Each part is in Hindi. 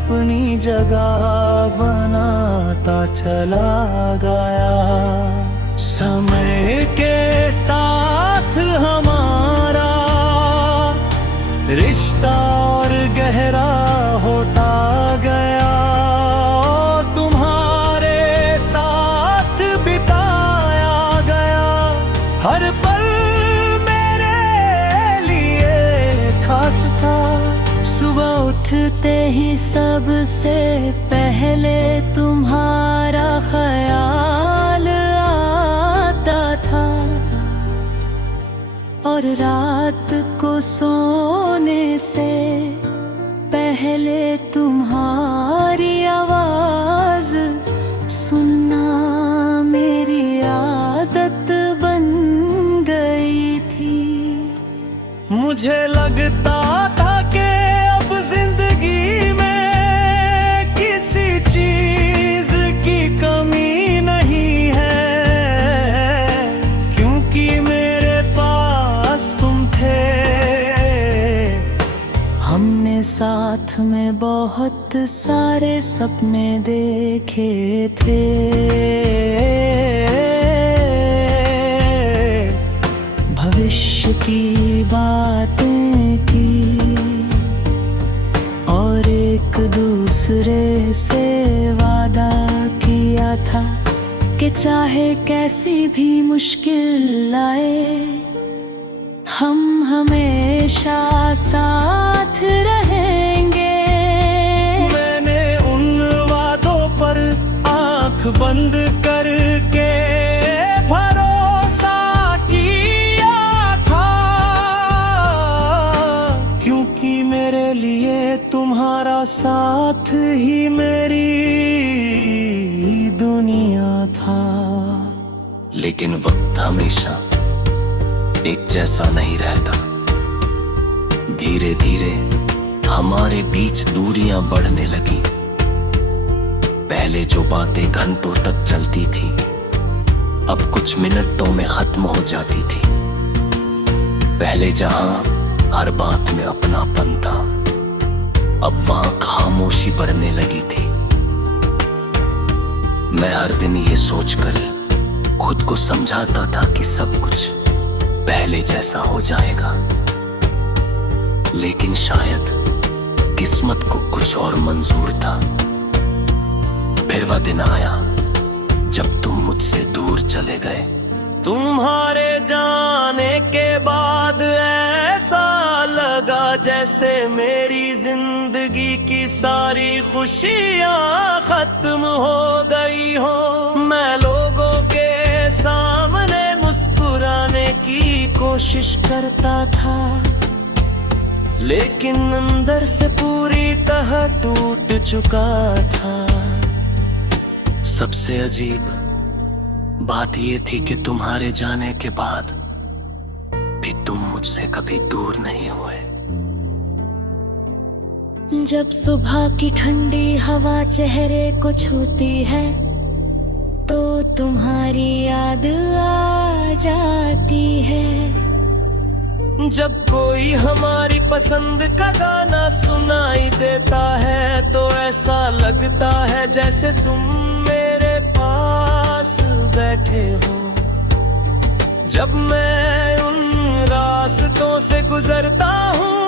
अपनी जगह बनाता चला गया। समय के साथ हमारा रिश्ता और गहरा होता गया। तुम्हारे साथ बिताया गया हर पल मेरे लिए खास था। सुबह उठते ही सबसे पहले तुम्हारा ख्याल आता था, और रात को सोने से पहले तुम्हारी आवाज सुनना मेरी आदत बन गई थी। मुझे लगता था कि अब जिंदगी में किसी चीज की कमी नहीं है, क्योंकि मेरे पास तुम थे। हमने साथ में बहुत सारे सपने देखे थे, भविष्य की बातें की, और एक दूसरे से वादा किया था कि चाहे कैसी भी मुश्किल आए, हम हमेशा साथ रहेंगे। मैंने उन वादों पर आंख बंद करके भरोसा किया था, क्योंकि मेरे लिए तुम्हारा साथ ही मेरी दुनिया था। लेकिन वक्त हमेशा एक जैसा नहीं रहता। धीरे धीरे हमारे बीच दूरियां बढ़ने लगी। पहले जो बातें घंटों तक चलती थी, अब कुछ मिनटों में खत्म हो जाती थी। पहले जहां हर बात में अपनापन था, अब वहां खामोशी बढ़ने लगी थी। मैं हर दिन ये सोचकर खुद को समझाता था कि सब कुछ पहले जैसा हो जाएगा, लेकिन शायद किस्मत को कुछ और मंजूर था। फिर वह दिन आया जब तुम मुझसे दूर चले गए। तुम्हारे जाने के बाद ऐसा लगा जैसे मेरी जिंदगी की सारी खुशियां खत्म हो गई हो। मैं लोगों के सामने मुस्कुराने की कोशिश करता था, लेकिन अंदर से पूरी तरह टूट चुका था। सबसे अजीब बात ये थी कि तुम्हारे जाने के बाद भी तुम मुझसे कभी दूर नहीं हुए। जब सुबह की ठंडी हवा चेहरे को छूती है, तो तुम्हारी याद आ जाती है। जब कोई हमारी पसंद का गाना सुनाई देता है, तो ऐसा लगता है जैसे तुम मेरे पास बैठे हो। जब मैं उन रास्तों से गुजरता हूँ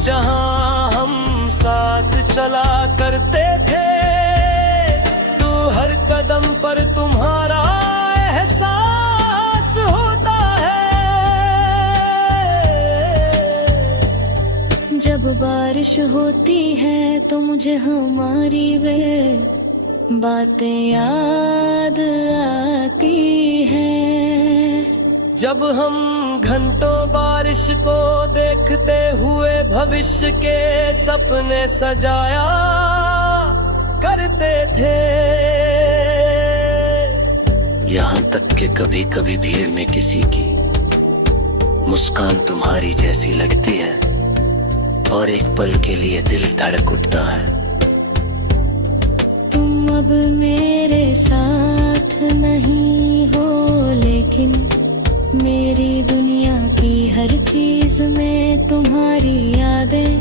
जहाँ हम साथ चला करते थे, तो हर कदम पर तुम्हारा एहसास होता है। जब बारिश होती है तो मुझे हमारी वे बातें याद आती है। जब हम घंटों बारिश को देखते हुए भविष्य के सपने सजाया करते थे। यहाँ तक कि कभी कभी भीड़ में किसी की मुस्कान तुम्हारी जैसी लगती है, और एक पल के लिए दिल धड़क उठता है। तुम अब मेरे साथ नहीं हो, लेकिन मेरी दुनिया की हर चीज में तुम्हारी यादें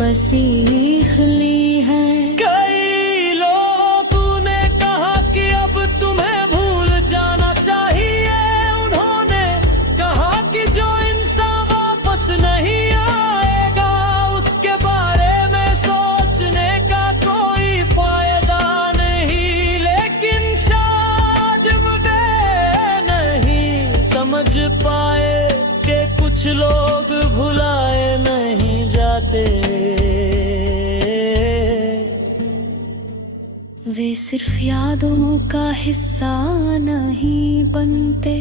सीख ली है। कई लोगों ने कहा कि अब तुम्हें भूल जाना चाहिए, उन्होंने कहा कि जो इंसान वापस नहीं आएगा उसके बारे में सोचने का कोई फायदा नहीं, लेकिन शायद मुझे नहीं समझ पाए कि कुछ लोग भुलाए नहीं जाते। वे सिर्फ यादों का हिस्सा नहीं बनते,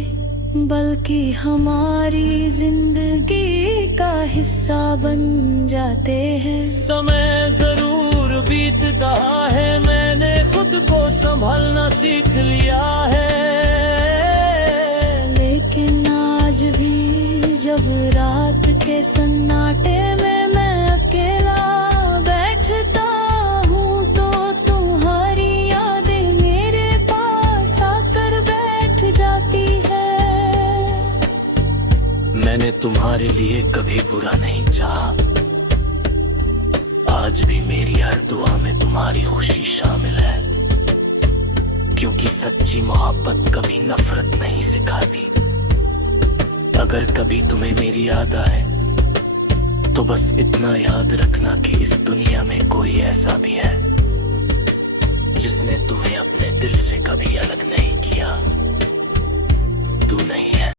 बल्कि हमारी जिंदगी का हिस्सा बन जाते हैं। समय जरूर बीत रहा है, मैंने खुद को संभालना सीख लिया है, लेकिन आज भी जब रात के सन्नाटे में मैं अकेला बैठता हूँ तो तुम्हारी यादें मेरे पास आकर बैठ जाती है। मैंने तुम्हारे लिए कभी बुरा नहीं चाहा, आज भी मेरी हर दुआ में तुम्हारी खुशी शामिल है, क्योंकि सच्ची मोहब्बत कभी नफरत नहीं सिखाती। अगर कभी तुम्हें मेरी याद आए तो बस इतना याद रखना कि इस दुनिया में कोई ऐसा भी है जिसने तुम्हें अपने दिल से कभी अलग नहीं किया। तू नहीं है।